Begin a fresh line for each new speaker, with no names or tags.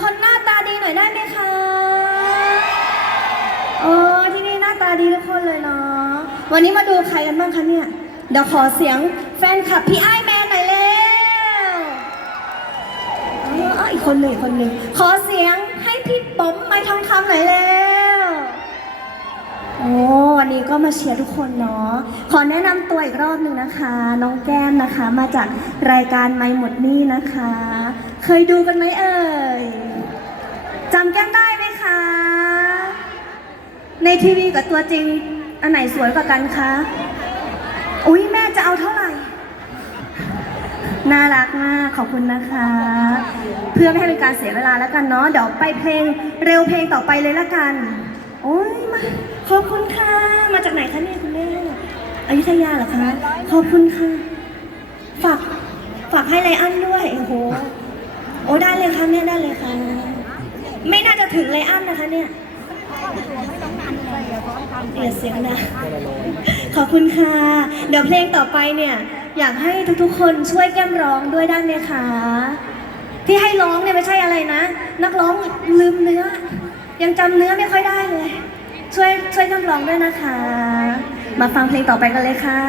คนหน้าตาดีหน่อยได้ไหมคะโอ้ที่นี่หน้าตาดีทุกคนเลยเนาะ วันนี้มาดูใครกันบ้างคะเนี่ย เดี๋ยวขอเสียงแฟนคลับพี่ไอแมนหน่อยเร็วเอออีกคนหนึ่งอีกคนหนึ่งขอเสียงให้พี่ป๋อมไม้ทองคำหน่อยเร็ว โอ้วันนี้ก็มาเชียร์ทุกคนเนาะ ขอแนะนำตัวอีกรอบหนึ่งนะคะ น้องแก้มนะคะ มาจากรายการไม่หมดหนี่นะคะ เคยดูกันไหมเอ่ย จำแก้มได้ไหมคะ ในทีวีกับตัวจริง อันไหนสวยกว่ากันคะ อุ้ยแม่จะเอาเท่าไหร่ น่ารักมากขอบคุณนะคะ เพื่อไม่ให้เป็นการเสียเวลาแล้วกันเนาะเดี๋ยวไปเพลงเร็วเพลงต่อไปเลยละกัน โอ้ยมาขอบคุณค่ะ มาจากไหนคะเนี่ยคุณแม่อยุธยาเหรอคะขอบคุณค่ะ ฝากฝากให้ไลอันด้วยโอ้โหโอ้ได้เลยค่ะแม่ได้เลยค่ะไม่น่าจะ ถึงไลอันนะคะเนี่ยเอียดเสียงนะ ขอบคุณค่ะ เดี๋ยวเพลงต่อไปเนี่ย อยากให้ทุกๆ คนช่วยแก้มร้องด้วยได้ไหมคะ ที่ให้ร้องเนี่ยไม่ใช่อะไรนะ นักร้องลืมเนื้อ ยังจำเนื้อไม่ค่อยได้เลย ช่วยช่วยแก้มร้องด้วยนะคะ มาฟังเพลงต่อไปกันเลยค่ะ